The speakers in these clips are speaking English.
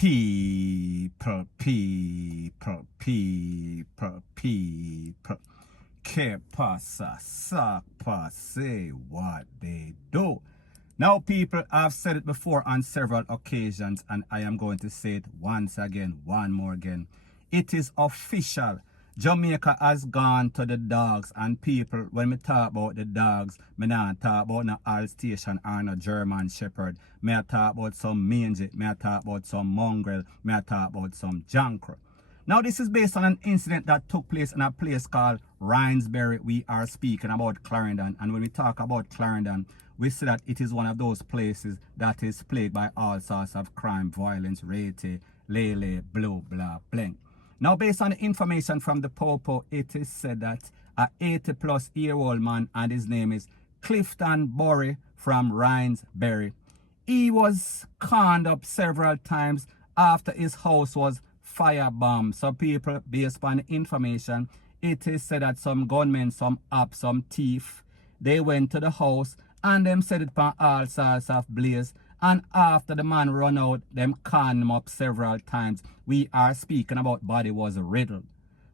people. Que pasa, sac passe, what they do. Now, people, I've said it before on several occasions, and I am going to say it once again, one more again. It is official. Jamaica has gone to the dogs, and people, when we talk about the dogs, me not talk about no Alsatian or no German Shepherd. Me I talk about some mangy, me I talk about some mongrel, me I talk about some jonker. Now, this is based on an incident that took place in a place called Rhinesbury. We are speaking about Clarendon, and when we talk about Clarendon, we see that it is one of those places that is plagued by all sorts of crime, violence, rate, lele, blue, blah, blank. Now, based on the information from the Popo, it is said that an 80-plus-year-old man, and his name is Clifton Borry from Rhinesbury. He was conned up several times after his house was firebombed. So people, based on the information, it is said that some gunmen, some ops, some thief, they went to the house and them set it upon all sorts of blaze. And after the man run out, them conned him up several times. We are speaking about body was riddled.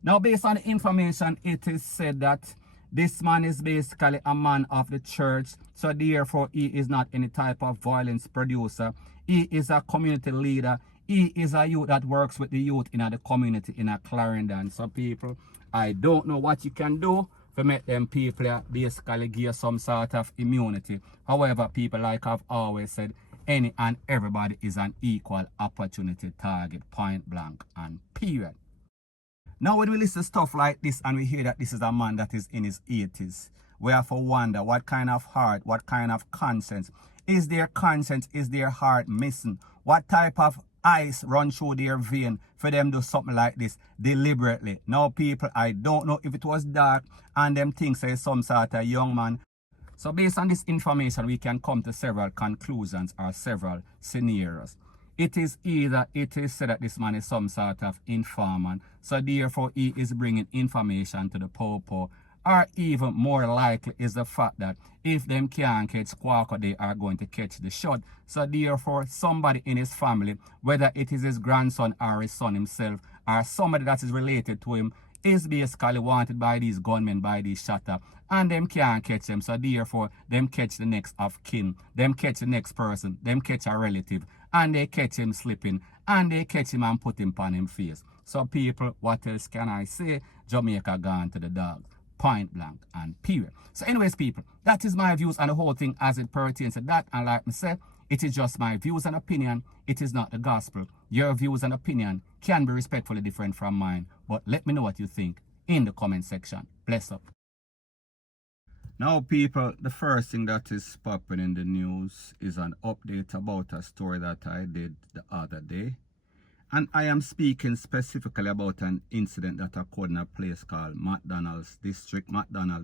Now, based on the information, it is said that this man is basically a man of the church. So therefore, he is not any type of violence producer. He is a community leader. He is a youth that works with the youth in the community in a Clarendon. So people, I don't know what you can do to make them people basically give some sort of immunity. However, people, like I've always said, any and everybody is an equal opportunity target, point blank and period. Now, when we listen to stuff like this and we hear that this is a man that is in his 80s, we have to wonder what kind of heart, what kind of conscience. Is their conscience, is their heart missing? What type of ice run through their vein for them to do something like this deliberately? Now, people, I don't know if it was dark and them things say some sort of young man. So based on this information, we can come to several conclusions or several scenarios. It is either it is said that this man is some sort of informant, so therefore he is bringing information to the Popo, or even more likely is the fact that if them can't catch Squawker, they are going to catch the shot. So therefore, somebody in his family, whether it is his grandson or his son himself, or somebody that is related to him, is basically wanted by these gunmen, by these shotter, and them can't catch them. So therefore, them catch the next of kin, them catch the next person, them catch a relative, and they catch him slipping, and they catch him and put him on him face. So people, what else can I say? Jamaica gone to the dog, point blank and period. So anyways, people, that is my views on the whole thing as it pertains to that. And like I said, it is just my views and opinion. It is not the gospel. Your views and opinion can be respectfully different from mine. But let me know what you think in the comment section. Bless up. Now, people, the first thing that is popping in the news is an update about a story that I did the other day. And I am speaking specifically about an incident that occurred in a place called McDonald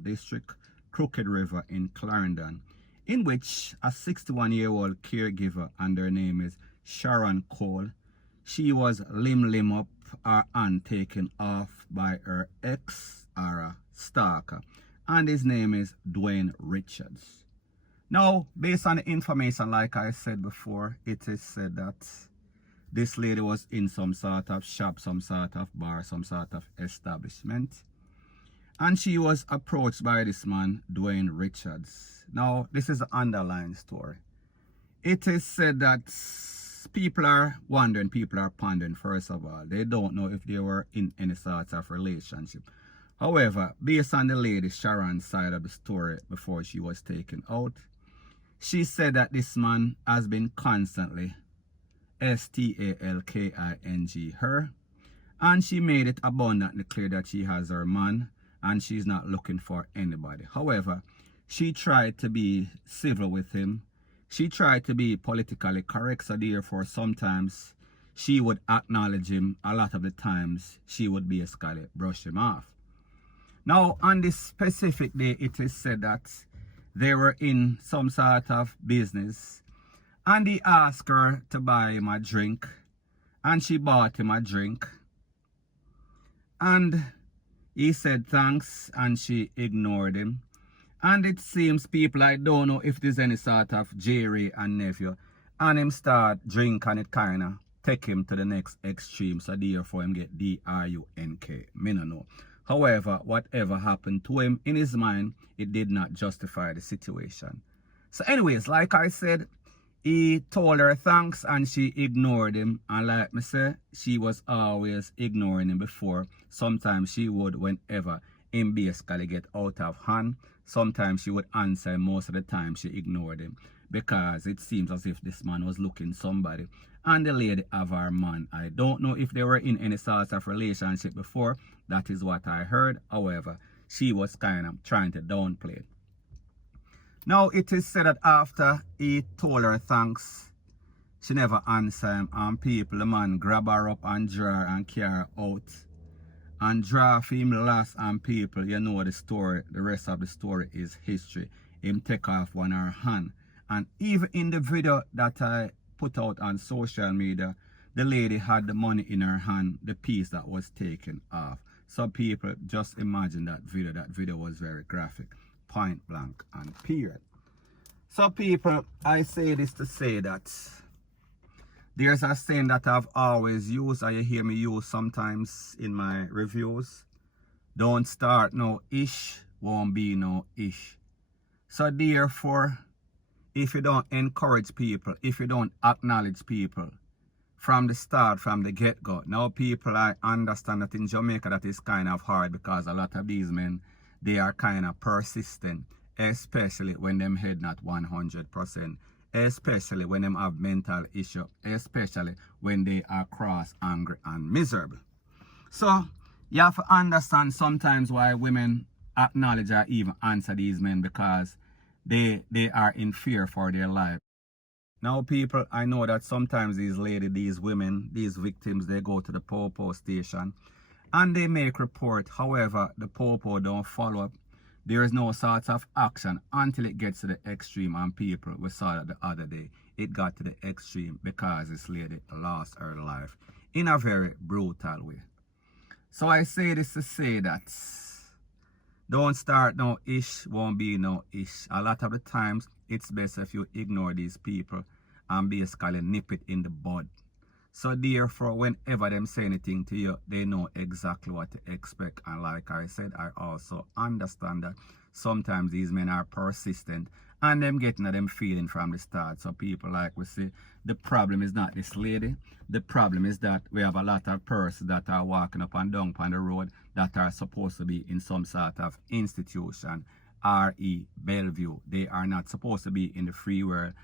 District, Crooked River in Clarendon, in which a 61-year-old caregiver, and her name is Sharon Cole, she was limb up or hand taken off by her ex or a stalker, and his name is Dwayne Richards. Now, based on the information, like I said before, it is said that this lady was in some sort of shop, some sort of bar, some sort of establishment, and she was approached by this man, Dwayne Richards. Now, this is the underlying story. It is said that people are wondering, people are pondering, first of all. They don't know if they were in any sort of relationship. However, based on the lady Sharon's side of the story before she was taken out, she said that this man has been constantly stalking her, and she made it abundantly clear that she has her man and she's not looking for anybody. However, she tried to be civil with him. She tried to be politically correct, so therefore sometimes she would acknowledge him. A lot of the times she would basically brush him off. Now, on this specific day, it is said that they were in some sort of business, and he asked her to buy him a drink, and she bought him a drink, and he said thanks, and she ignored him. And it seems, people, I don't know if there's any sort of Jerry and nephew, and him start drink, and it kind of take him to the next extreme. So therefore him get DRUNK. Me no know. However, whatever happened to him in his mind, it did not justify the situation. So anyways, like I said, he told her thanks and she ignored him. And like me say, she was always ignoring him before. Sometimes she would whenever him basically get out of hand. Sometimes she would answer. Most of the time she ignored him. Because it seems as if this man was looking somebody. And the lady have her man. I don't know if they were in any sort of relationship before. That is what I heard. However, she was kind of trying to downplay it. Now, it is said that after he told her thanks, she never answered him. And people, the man grab her up and draw her and carry her out. And draw him last, and people, you know the story. The rest of the story is history. Him take off one her hand. And even in the video that I put out on social media, the lady had the money in her hand, the piece that was taken off. So people, just imagine that video. That video was very graphic. Point blank and period. So people, I say this to say that there's a saying that I've always used, and you hear me use sometimes in my reviews. Don't start no ish, won't be no ish. So therefore, if you don't encourage people, if you don't acknowledge people from the start, from the get-go. Now people, I understand that in Jamaica that is kind of hard because a lot of these men, they are kind of persistent, especially when them head not 100%, especially when them have mental issue, especially when they are cross, angry, and miserable. So you have to understand sometimes why women acknowledge or even answer these men, because they are in fear for their life. Now people, I know that sometimes these ladies, these women, these victims, they go to the Popo station and they make report. However, the Popo don't follow up. There is no sort of action until it gets to the extreme. And people, we saw that the other day, it got to the extreme because this lady lost her life in a very brutal way. So I say this to say that don't start no ish, won't be no ish. A lot of the times, it's best if you ignore these people and basically nip it in the bud. So therefore, whenever them say anything to you, they know exactly what to expect. And like I said, I also understand that sometimes these men are persistent and them getting at them feeling from the start. So people, like we say, the problem is not this lady. The problem is that we have a lot of persons that are walking up and down on the road that are supposed to be in some sort of institution, RE, Bellevue. They are not supposed to be in the free world,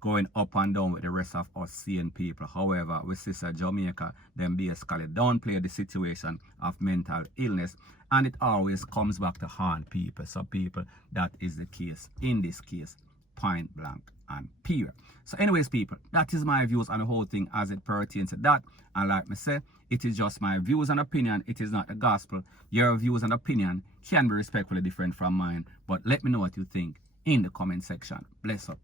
going up and down with the rest of us seeing people. However, with Sister Jamaica, them basically downplay the situation of mental illness, and it always comes back to haunt people. So people, that is the case in this case, point blank and period. So anyways people, that is my views on the whole thing as it pertains to that. And like me say, it is just my views and opinion. It is not the gospel. Your views and opinion can be respectfully different from mine, but let me know what you think in the comment section. Bless up.